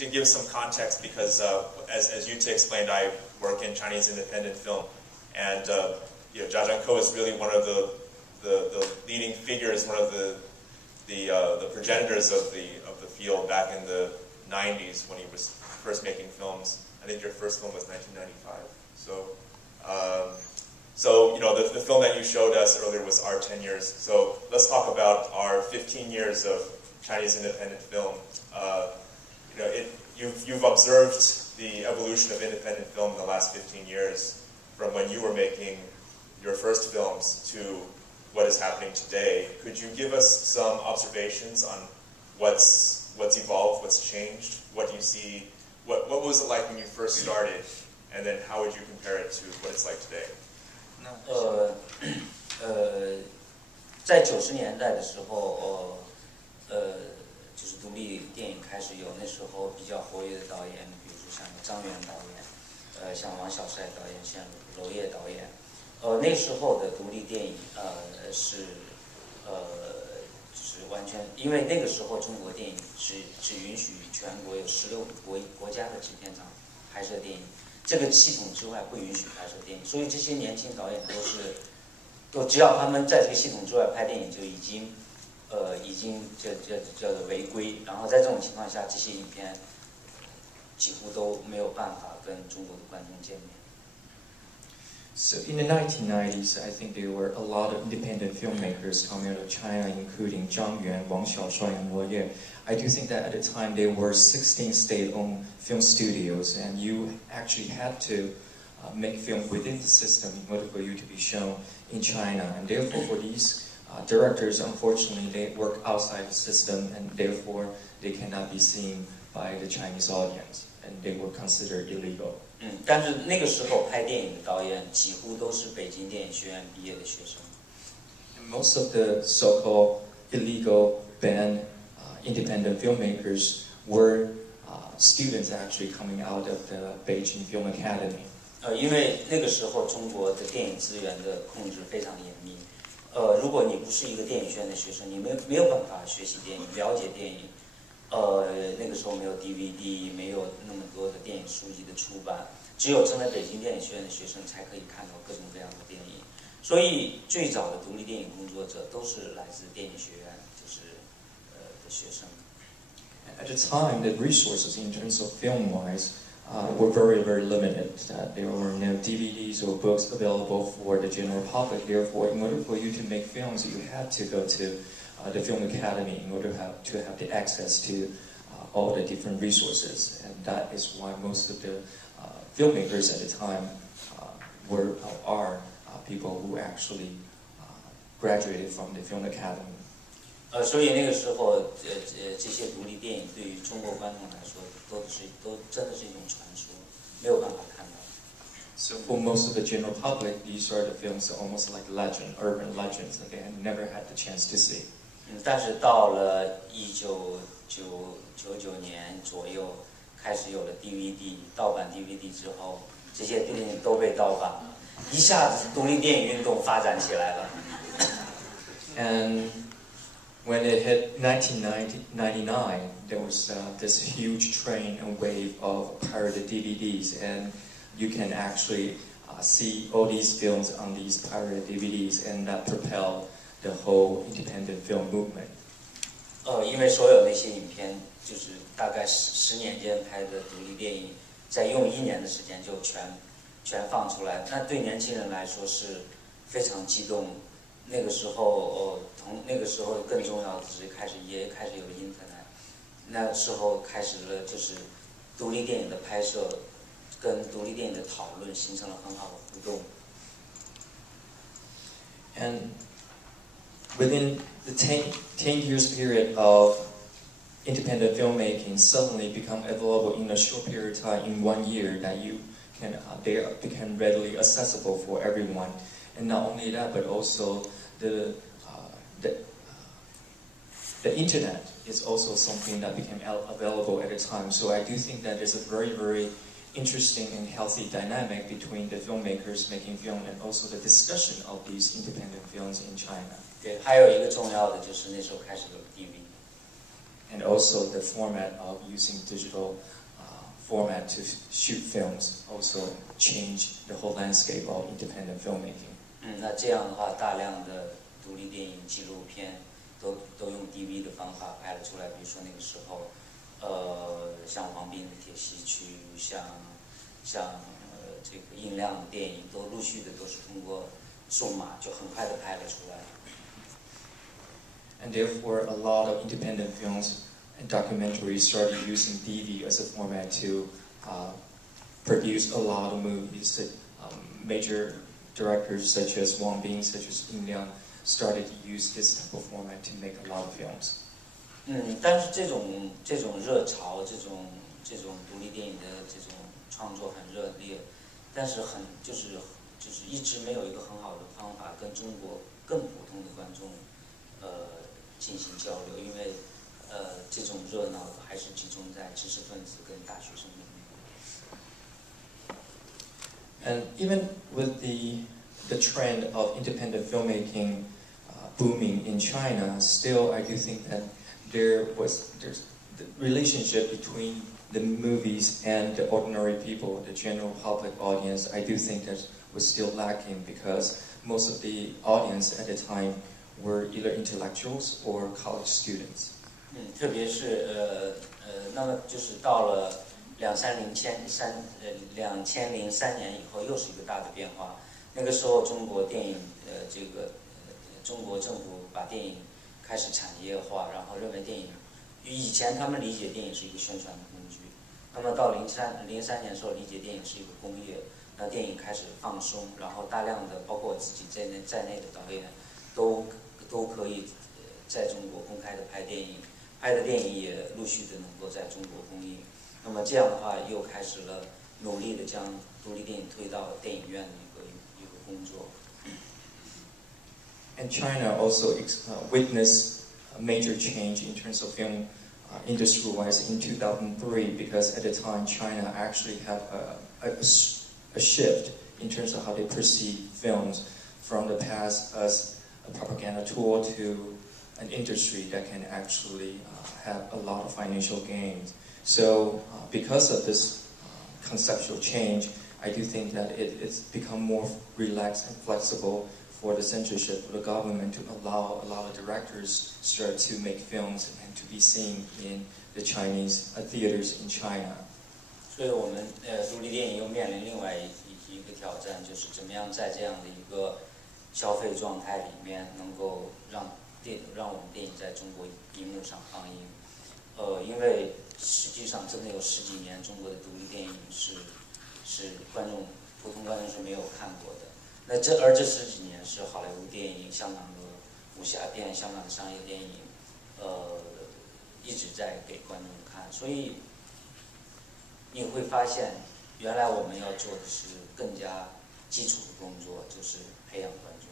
to give some context, because as Yute explained, I work in Chinese independent film, and Jia Zhangke is really one of the leading figures, one of the progenitors of the field back in the 90s when he was first making films. I think your first film was 1995. So the film that you showed us earlier was our 10 years. So let's talk about our 15 years of Chinese independent film. You've observed the evolution of independent film in the last 15 years, from when you were making your first films to what is happening today. Could you give us some observations on what's evolved, what's changed? What do you see? What was it like when you first started, and then how would you compare it to what it's like today? 在90年代的时候，就是独立电影开始有，那时候比较活跃的导演，比如说像张元导演，像王小帅导演，像娄烨导演，那时候的独立电影，就是完全，因为那个时候中国电影只允许全国有16个国家的制片厂拍摄电影，这个系统之外不允许拍摄电影，所以这些年轻导演都只要他们在这个系统之外拍电影，就已经叫做违规。然后在这种情况下，这些影片几乎都没有办法跟中国的观众见面。So in the 1990s, I think there were a lot of independent filmmakers coming out of China, including Zhang Yuan, Wang Xiaoshuai, and Luo Ye. I do think that at the time there were 16 state-owned film studios, and you actually had to make film within the system in order for you to be shown in China. And therefore, for these directors, unfortunately, they work outside the system, and therefore they cannot be seen by the Chinese audience, and they were considered illegal. 但是那个时候拍电影的导演几乎都是北京电影学院毕业的学生。And most of the so-called illegal banned independent filmmakers were students actually coming out of the Beijing Film Academy. 因为那个时候中国的电影资源的控制非常严密。如果你不是一个电影学院的学生，你没有办法学习电影、了解电影。那个时候没有 DVD， 没有那么多的电影书籍的出版，只有成为北京电影学院的学生才可以看到各种各样的电影。所以最早的独立电影工作者都是来自电影学院，就是的学生。At the time, the resources in terms of film-wise were very, very limited. There were no DVDs or books available for the general public. Therefore, in order for you to make films, you had to go to the Film Academy in order to have the access to all the different resources, and that is why most of the filmmakers at the time are people who actually graduated from the Film Academy. 所以那个时候，这些独立电影对于中国观众来说，都真的是一种传说，没有办法看到。So for most of the general public, these are the films almost like urban legends, that they had never had the chance to see. 但是到了1999年左右，开始有了 DVD 盗版 DVD 之后，这些电影都被盗版了，一下子独立电影运动发展起来了。And when it hit 1999, there was this huge train and wave of pirated DVDs, and you can actually see all these films on these pirated DVDs, and that propelled the whole independent film movement. 因为所有那些影片，就是大概10年间拍的独立电影，在用1年的时间就全放出来，那对年轻人来说是非常激动。那个时候，那个时候更重要的是也开始有了 Internet， 那时候开始了就是独立电影的拍摄跟独立电影的讨论，形成了很好的互动。And within the 10 years period of independent filmmaking, suddenly become available in a short period of time, in 1 year, that they become readily accessible for everyone. And not only that, but also the internet is also something that became available at the time. So I do think that there's a very, very interesting and healthy dynamic between the filmmakers making film and also the discussion of these independent films in China. 对，还有一个重要的就是那时候开始有 DVD。and also the format of using digital format to shoot films also change the whole landscape of independent filmmaking. 那这样的话，大量的独立电影、纪录片都用 DV 的方法拍了出来。比如说那个时候，像王斌的《铁西区》，像这个印量的电影，都陆续的都是通过数码就很快的拍了出来。And therefore, a lot of independent films and documentaries started using DV as a format to produce a lot of movies. Major directors such as Wang Bin, such as Yin Liang, started to use this type of format to make a lot of films. 但是这种热潮，这种独立电影的这种创作很热烈，但是就是一直没有一个很好的方法跟中国更普通的观众进行交流，因为这种热闹还是集中在知识分子跟大学生里面。And even with the trend of independent filmmaking booming in China, still I do think that there's the relationship between the movies and the ordinary people, the general public audience. I do think that was still lacking because most of the audience at the time were either intellectuals or college students. 特别是那么就是到了2003年以后，又是一个大的变化。那个时候，中国电影中国政府把电影开始产业化，然后认为电影以前他们理解电影是一个宣传的工具，那么到03年的时候，理解电影是一个工业，那电影开始放松，然后大量的包括我自己在内的导演都可以在中国公开的拍电影，拍的电影也陆续的能够在中国公映。那么这样的话，又开始了努力的将独立电影推到电影院的一个工作。And China also witnessed a major change in terms of film industry-wise in 2003 because at the time China actually had a shift in terms of how they perceive films from the past as a propaganda tool to an industry that can actually have a lot of financial gains. So because of this conceptual change, I do think that it's become more relaxed and flexible for the censorship, for the government to allow a lot of directors start to make films and to be seen in the Chinese theaters in China. 所以我们独立电影又面临另外一个挑战，就是怎么样在这样的一个消费状态里面，能够让我们电影在中国荧幕上放映。因为实际上真的有10几年，中国的独立电影是普通观众是没有看过的。那这10几年是好莱坞电影、香港的武侠片、香港的商业电影，一直在给观众看，所以你会发现，原来我们要做的是更加基础的工作，就是培养观众。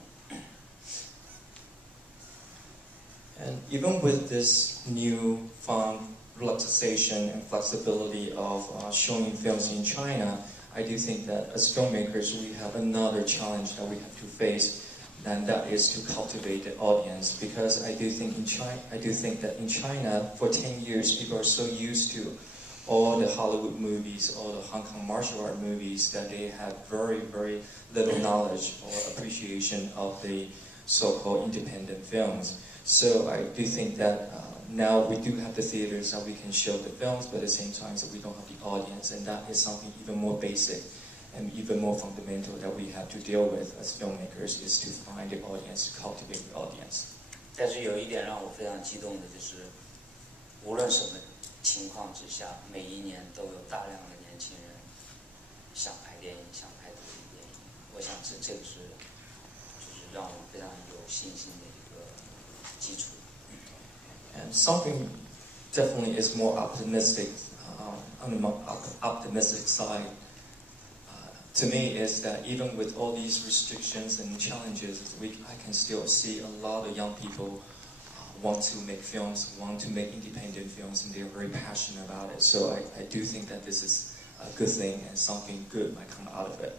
And even with this newfound relaxation and flexibility of showing films in China, I do think that as filmmakers we have another challenge that we have to face, and that is to cultivate the audience. Because I do think that in China for 10 years people are so used to all the Hollywood movies, all the Hong Kong martial art movies, that they have very, very little knowledge or appreciation of the so-called independent films. So I do think that now we do have the theaters that we can show the films, but at the same time, so we don't have the audience, and that is something even more basic and even more fundamental that we have to deal with as filmmakers, is to find the audience, to cultivate the audience. 但是有一点让我非常激动的就是，无论什么情况之下，每一年都有大量的年轻人想拍电影，想拍独立电影。我想这个是就是让我非常有信心的一个基础。And something definitely is more optimistic, on the optimistic side, to me, is that even with all these restrictions and challenges, I can still see a lot of young people want to make films, want to make independent films, and they're very passionate about it. So I do think that this is a good thing and something good might come out of it.